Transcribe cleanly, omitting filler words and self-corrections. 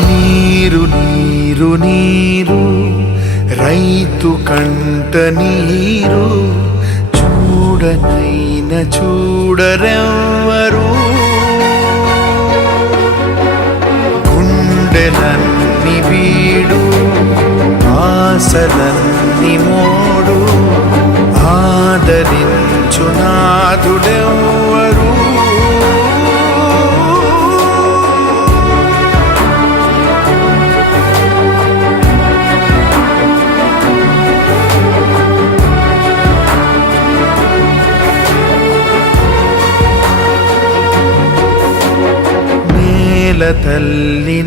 నీరు నీరు నీరు రైతు కంట నీరు చూడనైన చూడరెవ్వరు గుండెలన్ని వీడు ఆశలన్ని మోడు ఆదరించు నాథుడెవ్వరు నేల తల్లి